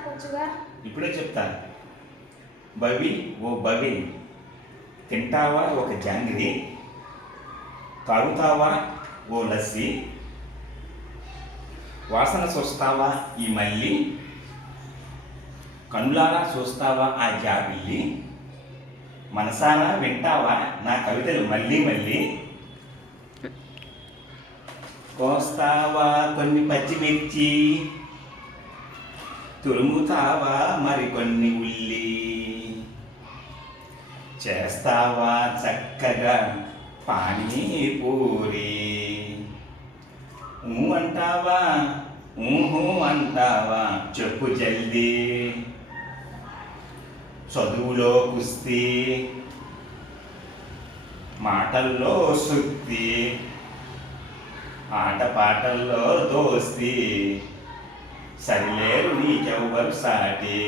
చెప్పొచ్చుగా. ఇప్పుడే చెప్తాను. బవి ఓ బవి, తింటావా ఒక జాంగ్రీ, తాగుతావా ఓ లస్సీ, వాసన చూస్తావా ఈ మల్లి, కనులారా చూస్తావా ఆ జాబిల్లి, మనసారా వింటావా నా కవితలు మళ్ళీ మళ్ళీ, కోస్తావా కొన్ని పచ్చిమిర్చి, తురుముతావా మరికొన్ని ఉల్లి, చేస్తావా చక్కగా పానీపూరి, అంటావా ఊహు అంటావా చెప్పు జల్దీ, చదువులో కుస్తీ, మాటల్లో సుత్తి, ఆటపాటల్లో దోస్తి, సరిలేరు నీకెవ్వరు సాటి.